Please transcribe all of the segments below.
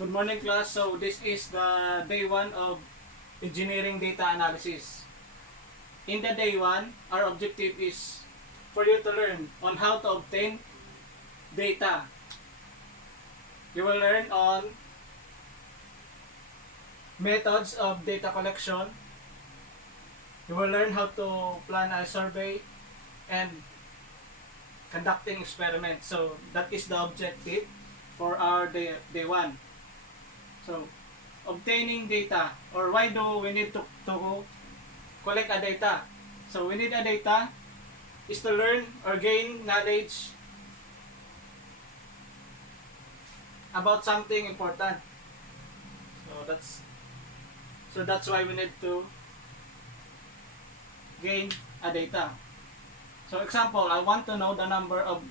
Good morning, class. So this is the day 1 of engineering data analysis. In the day 1, our objective is for you to learn on how to obtain data. You will learn on methods of data collection. You will learn how to plan a survey and conducting experiments. So that is the objective for our day 1. So, obtaining data, or why do we need to collect a data? So, we need a data is to learn or gain knowledge about something important. So that's why we need to gain a data. So, example, I want to know the number of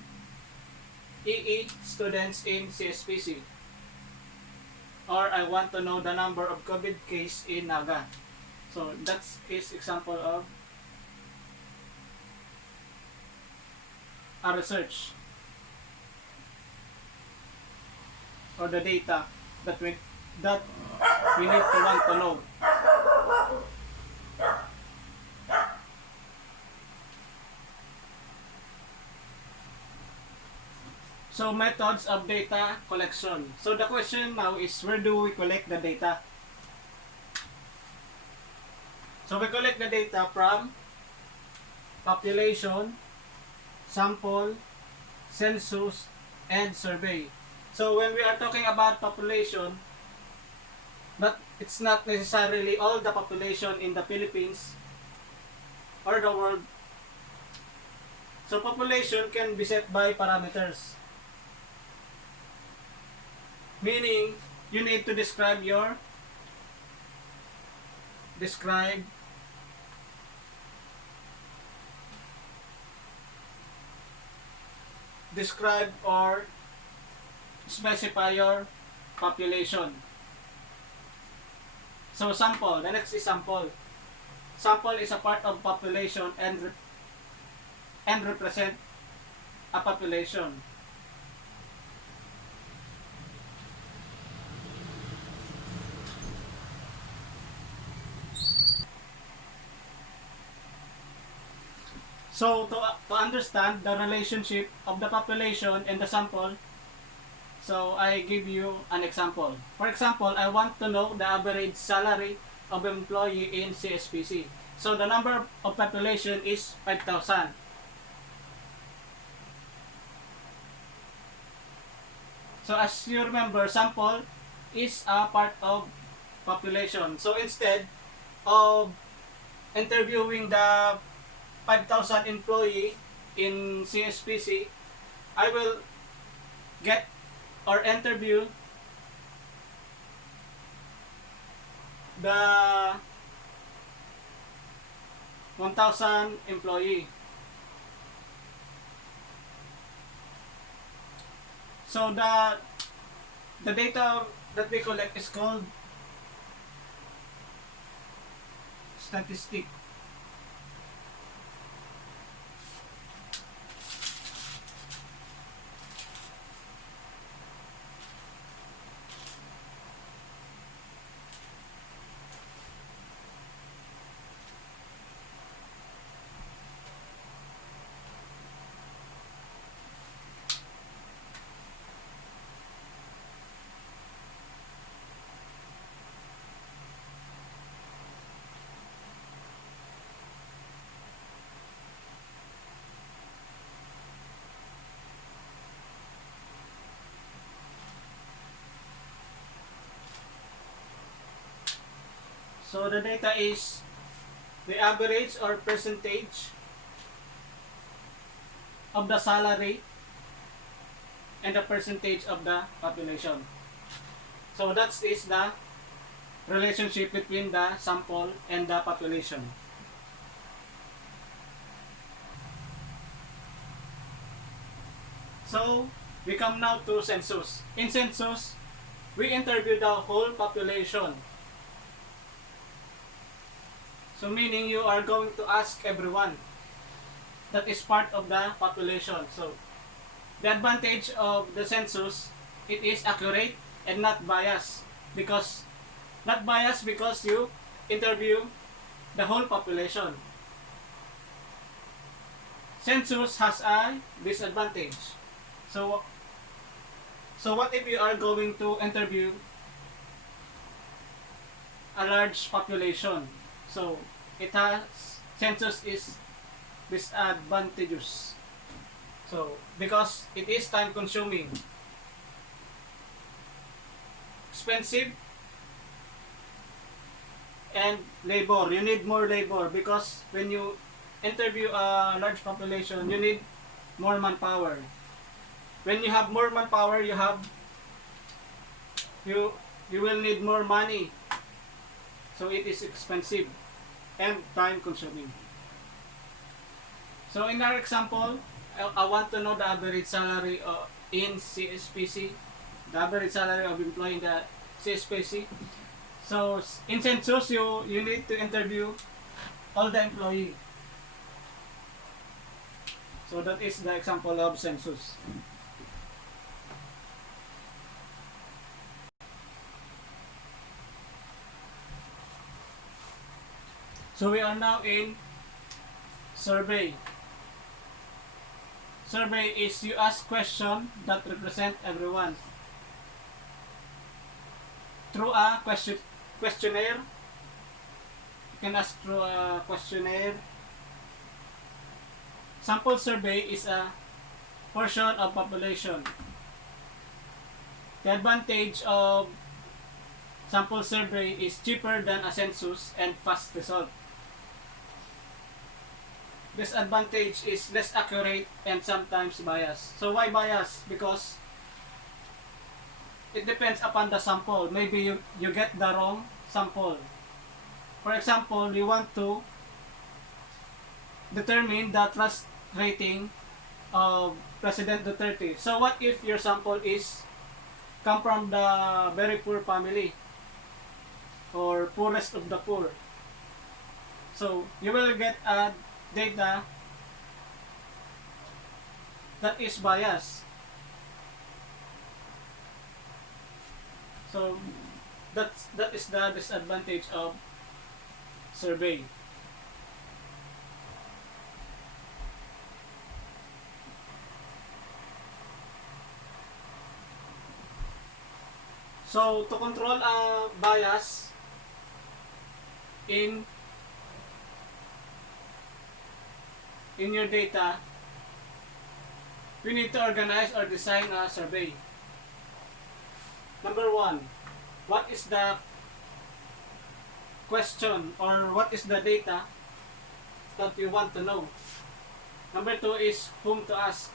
EE students in CSPC. Or I want to know the number of COVID case in Naga. So that is example of a research or the data that we need to want to know. So methods of data collection. So the question now is, where do we collect the data? So we collect the data from population, sample, census, and survey. So when we are talking about population, but it's not necessarily all the population in the Philippines or the world. So population can be set by parameters. Meaning, you need to describe or specify your population. So sample, the next is sample. Sample is a part of population and represent a population. So to understand the relationship of the population and the sample, so I give you an example. For example, I want to know the average salary of employee in CSPC. So the number of population is 5,000. So as you remember, sample is a part of population. So instead of interviewing the 5,000 employee in CSPC, I will get or interview the 1,000 employee. So the data that we collect is called statistic. So the data is the average or percentage of the salary and the percentage of the population. So that is the relationship between the sample and the population. So we come now to census. In census, we interview the whole population. So meaning you are going to ask everyone that is part of the population. So the advantage of the census, it is accurate and not biased because you interview the whole population. Census has a disadvantage. So what if you are going to interview a large population? So census is disadvantageous. So because it is time consuming, expensive, and labor. You need more labor because when you interview a large population, you need more manpower. When you have more manpower, you will need more money. So it is expensive and time consuming. So in our example, I want to know the average salary in CSPC, the average salary of employee in the CSPC. So in Census, you need to interview all the employee. So that is the example of Census. So we are now in survey. Survey is you ask questions that represent everyone through a questionnaire. You can ask through a questionnaire. Sample survey is a portion of population. The advantage of sample survey is cheaper than a census and fast result. Disadvantage is less accurate and sometimes biased. So why bias? Because it depends upon the sample. Maybe you get the wrong sample. For example, you want to determine the trust rating of President Duterte. So what if your sample is come from the very poor family or poorest of the poor? So you will get a data that is biased. So that is the disadvantage of survey. So to control a bias in your data, we need to organize or design a survey. Number one, what is the question or what is the data that you want to know? Number two is whom to ask.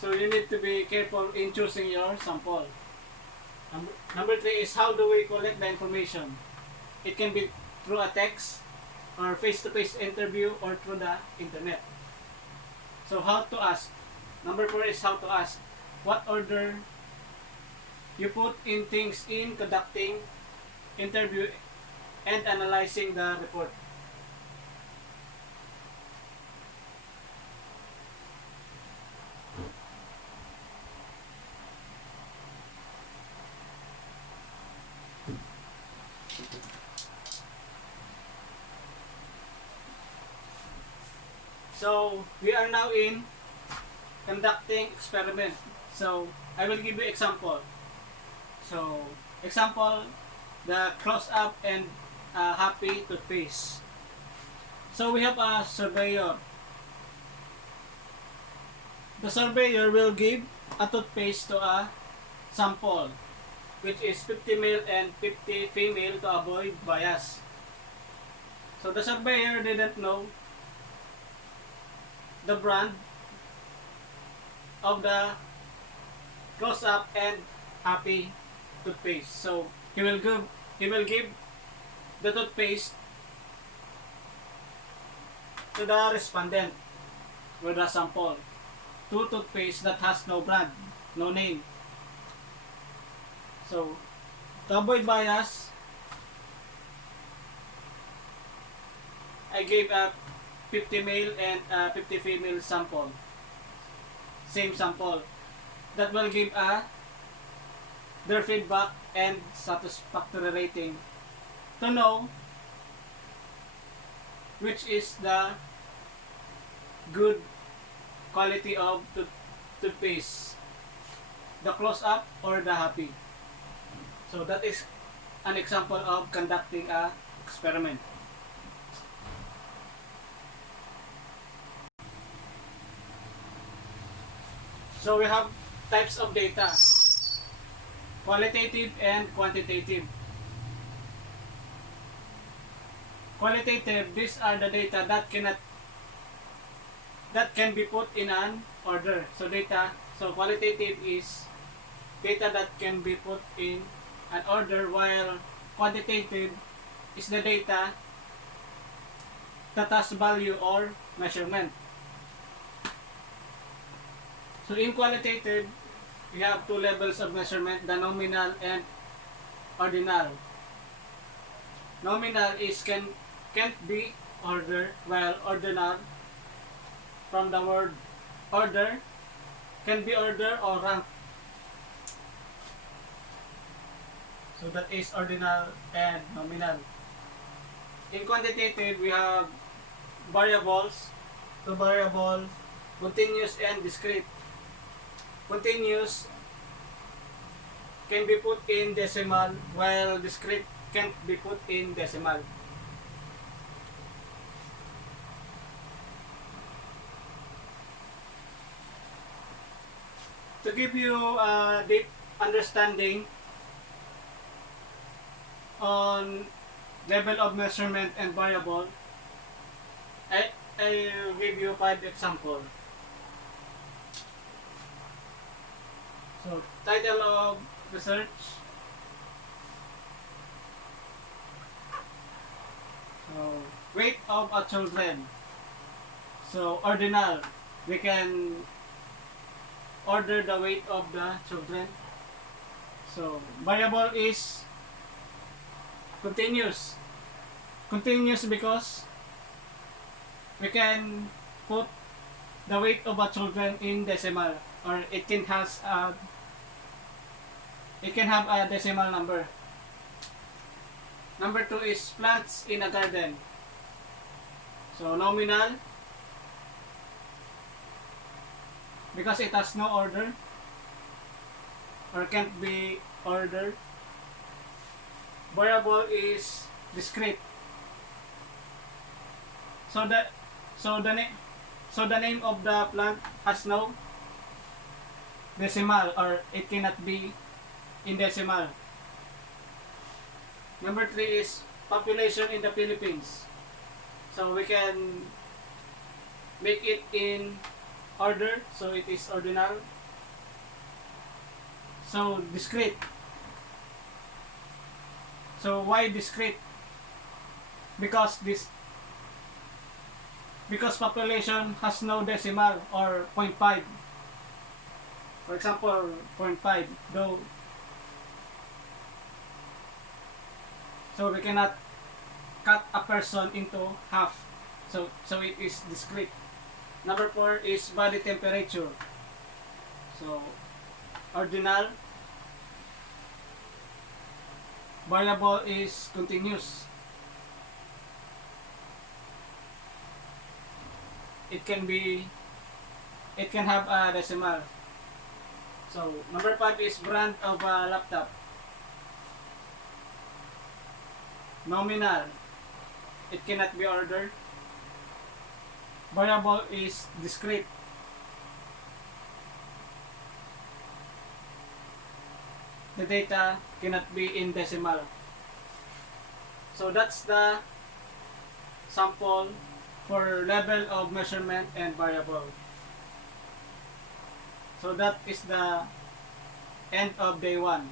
So you need to be careful in choosing your sample. Number three is how do we collect the information? It can be through a text or face-to-face interview or through the internet. So how to ask? Number four is how to ask. What order you put in things in conducting interview and analyzing the report. So we are now in conducting experiment. So I will give you example. So example, the close up and happy toothpaste. So we have a surveyor. The surveyor will give a toothpaste to a sample, which is 50 male and 50 female to avoid bias. So the surveyor didn't know the brand of the close up and happy toothpaste. So he will give the toothpaste to the respondent with the sample. Two toothpaste that has no brand, no name. So to avoid bias, I gave a 50 male and 50 female sample. same sample. That will give their feedback and satisfactory rating to know which is the good quality of toothpaste, the close-up or the happy. So that is an example of conducting a experiment. So we have types of data, qualitative and quantitative. Qualitative, these are the data that can be put in an order. So qualitative is data that can be put in an order, while quantitative is the data that has value or measurement. So in qualitative, we have two levels of measurement, the nominal and ordinal. Nominal is can't be ordered, while ordinal, from the word order, can be ordered or ranked. So that is ordinal and nominal. In quantitative, we have variables, two variables, continuous and discrete. Continuous can be put in decimal, while discrete can't be put in decimal. To give you a deep understanding on level of measurement and variable, I'll give you 5 examples. So, title of research. So, weight of a children. So, ordinal. We can order the weight of the children. So, variable is continuous. Continuous because we can put the weight of a children in decimal, or it can have a decimal number. Number 2 is plants in a garden. So nominal because it has no order or can't be ordered. Variable is discrete. So the name of the plant has no decimal, or it cannot be in decimal. Number 3 is population in the Philippines. So we can make it in order, so it is ordinal. So discrete. So why discrete? Because population has no decimal or 0.5. For example, 0.5, though. So we cannot cut a person into half. So it is discrete. Number 4 is body temperature. So ordinal. Variable is continuous. It can have a decimal. So number 5 is brand of a laptop. Nominal. It cannot be ordered. Variable is discrete. The data cannot be in decimal. So that's the sample for level of measurement and variable. So that is the end of day 1.